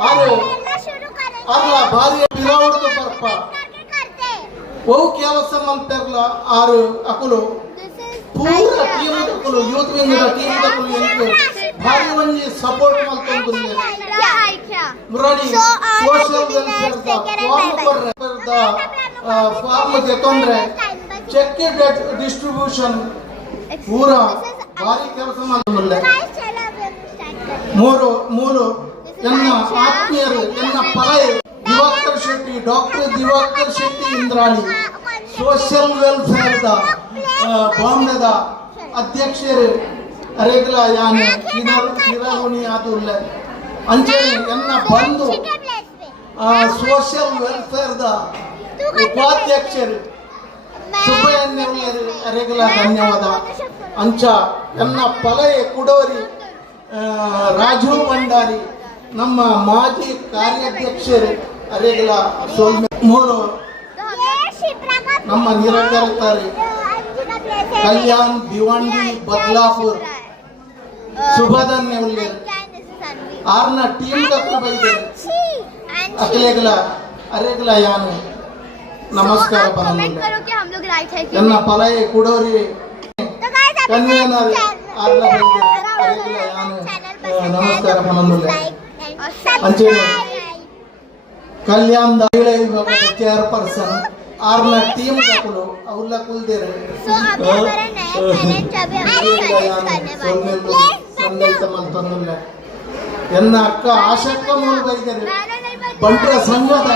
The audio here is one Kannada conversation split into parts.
आरे अरला भारी पिरावडतो परपा वो ಕೆಲಸ ಮಂತೆರ್ಲ ಆರು ಅಕುಲು ಪೂರ ಟೀಮ್ ಅಕುಲು ಯೂತ್ ವಿಂಗ್ ದ ಟೀಮ್ ಅಕುಲು ಎಂಟು ಭಾರಿ ಒಂಜಿ support ಮಲ್ತೊಂದುಲ್ಲೆ Moradi social welfare form ಗೆ ತೊಂದ್ರೆ ಚೆಕ್ ಡಿಸ್ಟ್ರಿಬ್ಯೂಷನ್ ಪೂರ ಭಾರಿ ಕೆಲಸ ಮಲ್ತೊಂದುಲ್ಲೆ ಮೂರು ಎನ್ನ ಆತ್ಮೀಯರು ಎನ್ನ ಪಲೈ Diwakar Shetty doctor Diwakar Shetty Indrani social welfare ದ ಬಾಂಬೆದ ಅಧ್ಯಕ್ಷರು ಅರೆಗ್ಲ ಯಾನ್ ಕಿರಾಹುಣಿ ಆದುಲ್ಲ ಅಂಚನೆ ಎನ್ನ ಬಂದು ಸೋಷಿಯಲ್ ವೆಲ್ಫೇರ್ ದ ಉಪಾಧ್ಯಕ್ಷರು ಸುಬ್ಬಯ್ಯನವರು ಅರೆಗ್ಲ ಧನ್ಯವಾದ ಅಂಚ ಎನ್ನ ಪಲೈ ಕುಡವರಿ ರಾಜು ಭಂಡಾರಿ ನಮ್ಮ ಮಾಜಿ ಕಾರ್ಯಾಧ್ಯಕ್ಷರು ಅರೆಗಲ ಸೋಲ್ಮೆ ಮೂರು ನಮ್ಮ ನಿರಾಕರಿತಾರೆ ಕಲ್ಯಾಣ್ ಭಿವಂಡಿ ಬದ್ಲಾಪುರ್ ಶುಭಧನ್ಯ ಉಲ್ಲೇಖ ಆರ್ನ ಟೀಮ್ ಕಪ್ಪು ಬೈದೆ ಅಕಲೇಗಲ ಅರೆಗಲ ಯಾನು ನಮಸ್ಕಾರ ಪನಲ್ಲ ನನ್ನ ಪಲೈ ಕುಡೋರಿ ಕನ್ವೀನರ್ ಆರ್ನ ಬೈದೆ ಅರೆಗಲ ಯಾನು ನಮಸ್ಕಾರ ಪನಲ್ಲ ಅಂಚೆ ಕಲ್ಯಾಣ್ ಮಹಿಳಾ ವಿಭಾಗದ ಚೇರ್ಪರ್ಸನ್ ಆರ್ನ ಟೀಮ್ ದಾಖಲು ಅವ್ಲ ಕುಲ್ದೇರೆ ಸಂದೇಶ ಮಲ್ತೊಂದುಲ್ಲ ಎನ್ನ ಅಕ್ಕ ಆಶಕ್ಕ ಮೂಲ ಬೈದರೆ ಬಂಟ್ರ ಸಂಘದ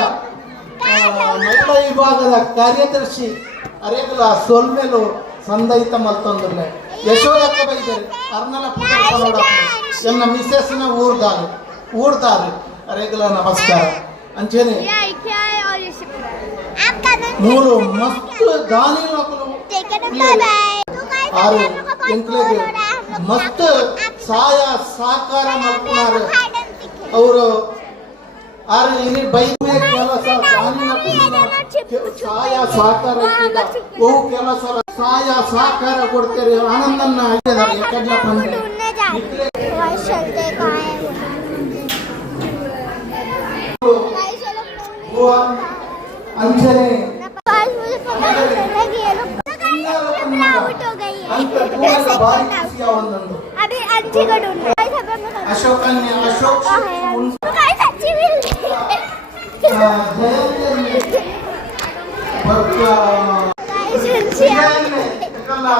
ಮಹಿಳಾ ವಿಭಾಗದ ಕಾರ್ಯದರ್ಶಿ ಅರೆಗಲ ಸೊಲ್ಮೆಲು ಸಂದೈತ ಮಲ್ತೊಂದುಲ್ಲ ಯಶೋದಕ್ಕ ಬೈದರೆ ಅರ್ನಲ ಪುತ್ರ ಎನ್ನ ಮಿಸೆಸ್ನ ಊರ್ದಾರು ಅರೆಗಲ ನಮಸ್ಕಾರ ಅಂಚೆನೆ ಮೂರು ಮಸ್ತ್ ದಾನಿ ಮಕ್ಕಳು ಆರು ಎಂಕ್ಲೆಗೆ ಮಸ್ತ್ ಸಹಾಯ ಸಹಕಾರ ಮಾಡ್ತಾರೆ ಅವರು ಆರು ಇಲ್ಲಿ ಬೈಬೆ ಕೆಲಸ ಸಹಾಯ ಸಹಕಾರ ಓ ಕೆಲಸ ಸಹಾಯ ಸಹಕಾರ ಕೊಡ್ತಾರೆ ಆನಂದನ್ನ ಹಾಕಿದ್ದಾರೆ ಯಾಕಂದ್ರೆ ಬಂದ್ರೆ अंजने अभी अच्छी करूँ अशोक अशोक